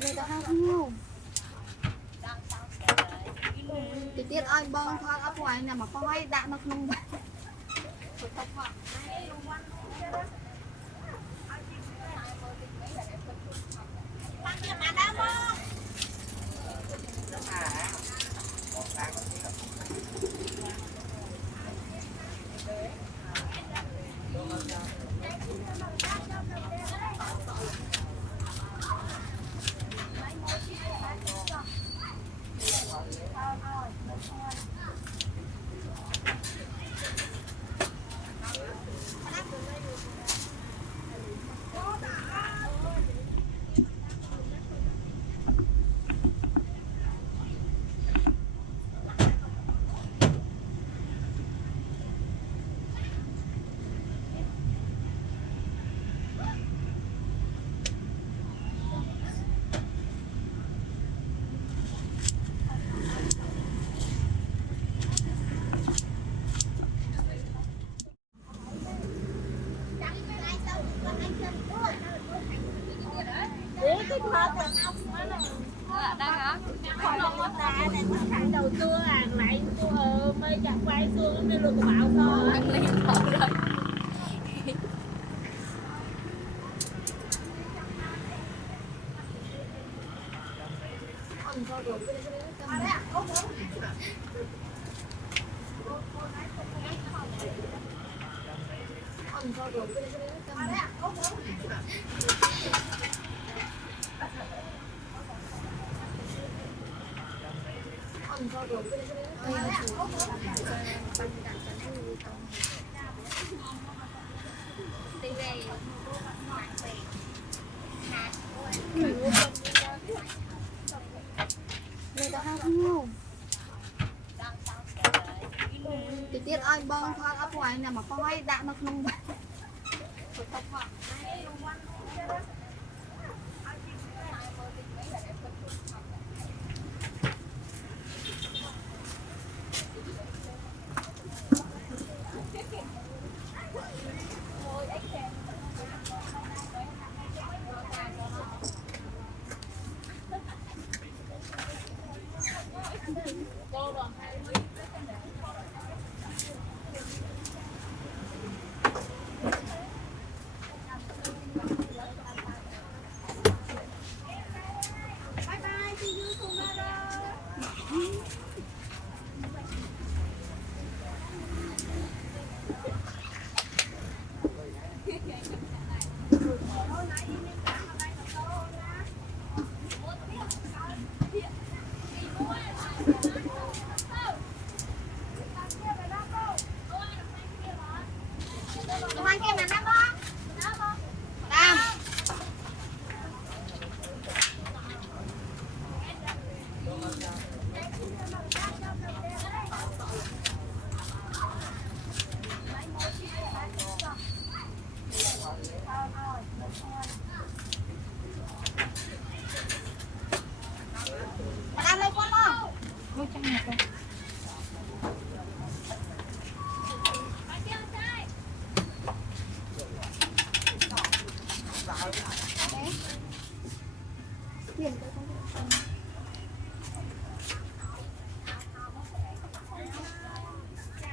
người ta hay không thì tiết ơi bong thoa ấp ngoài nè mà có hay đã nó không đang hả? Này mất thằng đầu chưa à lại mê chặt quay xương mê lùi của bão thôi Đang liên tục rồi. người ta hay không thì tiết ơi bong thoa ấp ngoài nè mà có hay đã nó không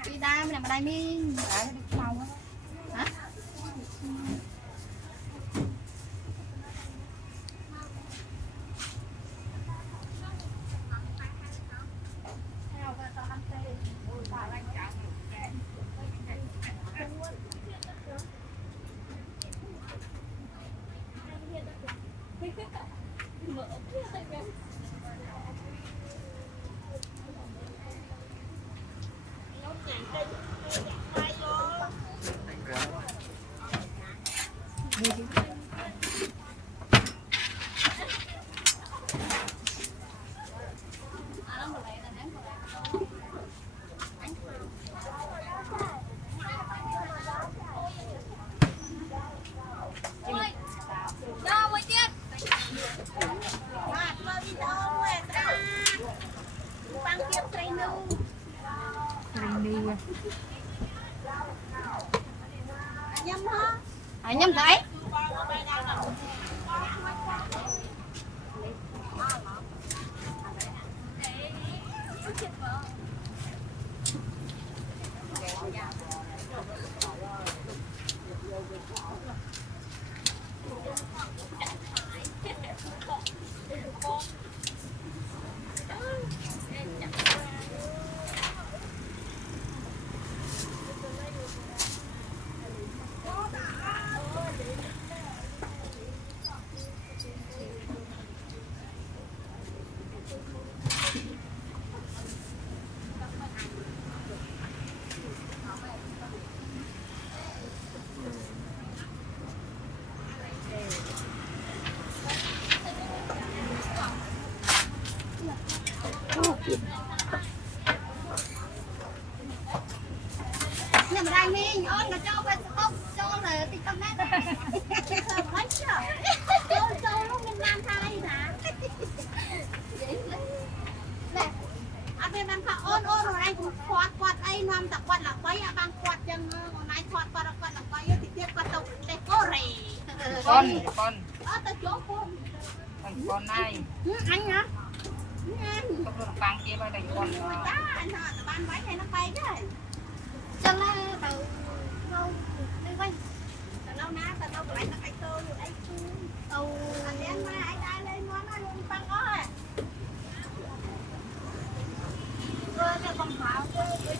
đi ra mà đây mi màu hả nhâm hả nhâm thấy nhâm đây mi ôn là cho phải không cho là thì tâm nát mấy cho lúc mình làm thay hả nè anh em đang thọ ôn rồi anh cũng quạt anh làm tập quạt là quay à bằng quạt chân còn anh quạt là quay thì tiếp quạt tàu để cô rể con ở tới chỗ con này anh hả anh không được tăng kia bay đánh con anh hả ban váy này nó bay cái chân là từ lâu đi quay từ lâu ná từ lâu lại nó cái cơ rồi đấy tàu anh em mà ai ai lên nó luôn băng ó rồi cái con pháo cái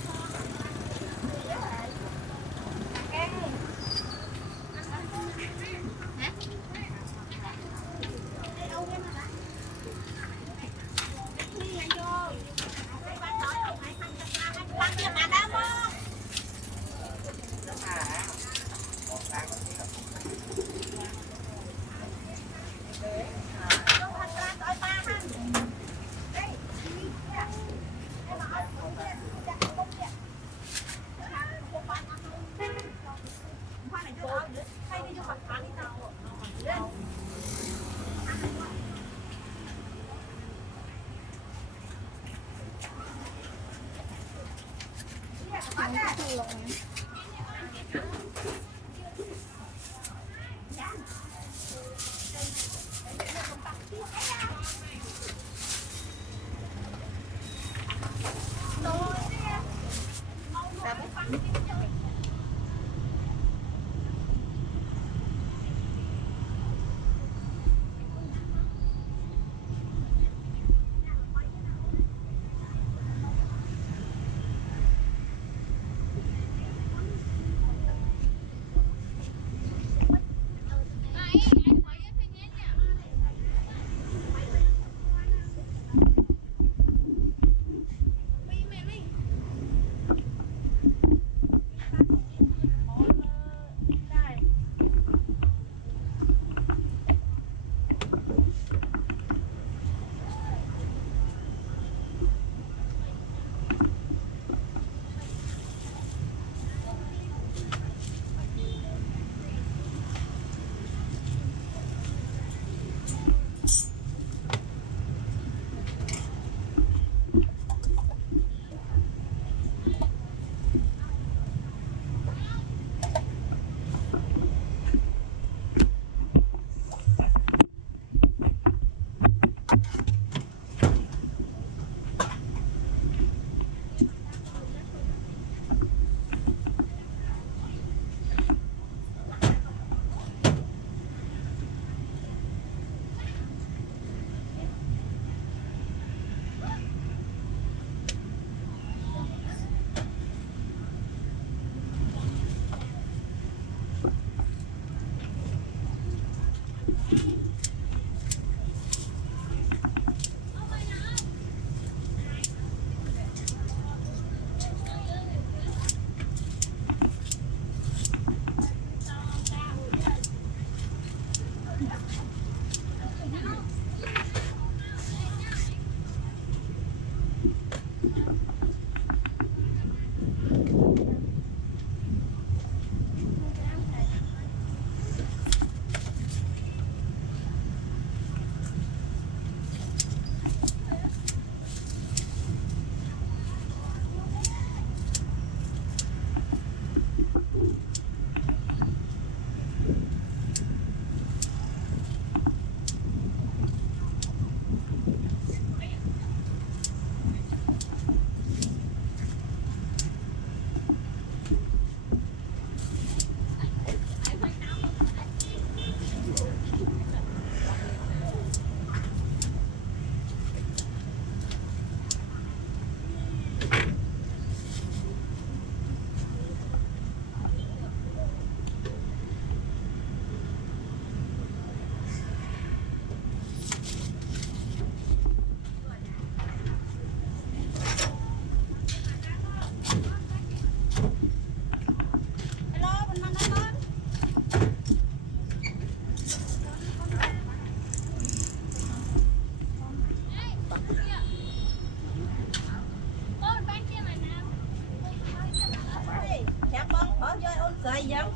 sợi giống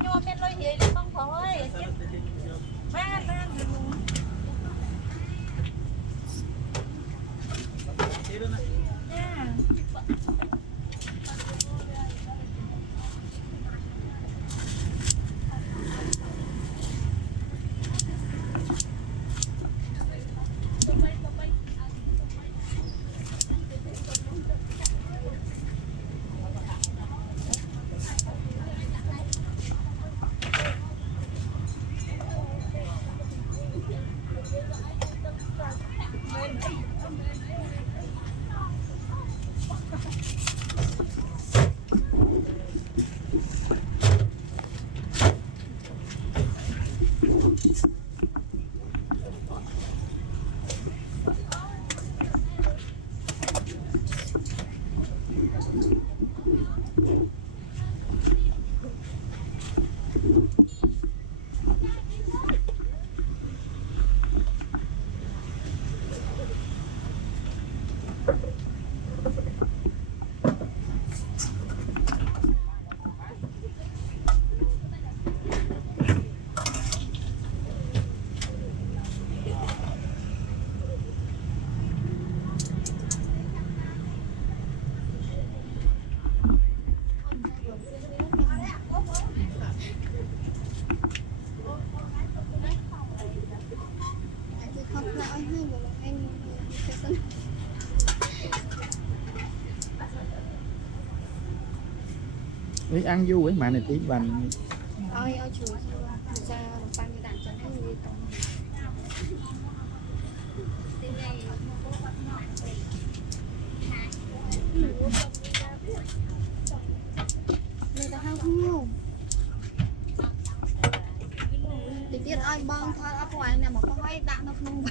nhưng mà bên lôi gì là không phải ba Ý ăn vui ấy mà này tí bánh ôi chuối ra pan như đạn chẳng hay gì cả người ta không ngủ thì tiết ai bong thôi ở ngoài này mà không ai đạn nó không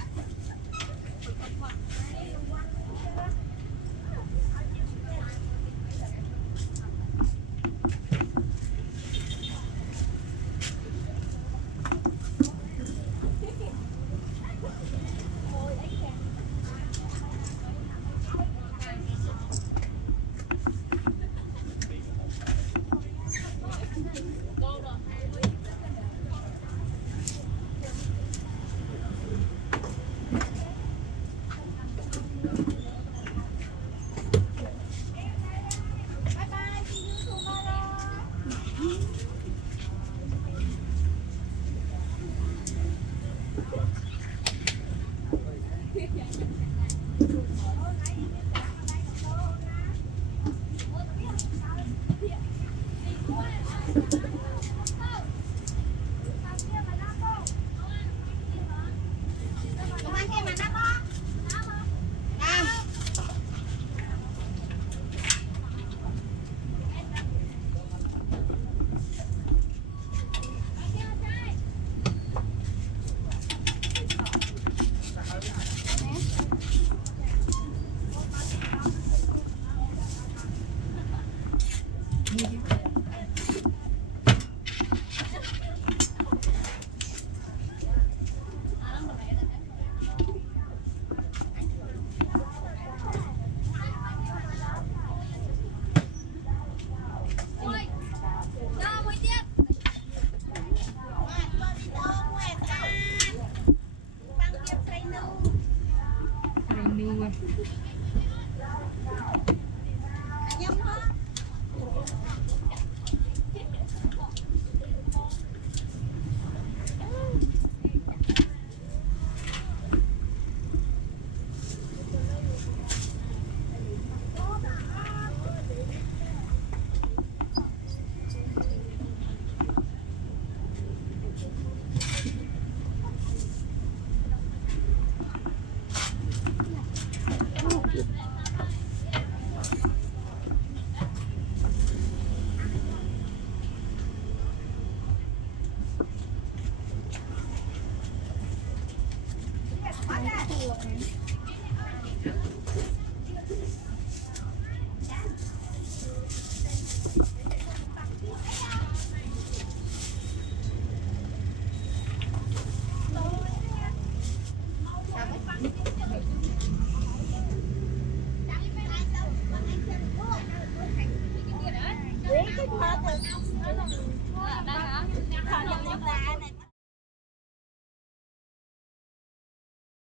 Đang á. Không, không, không,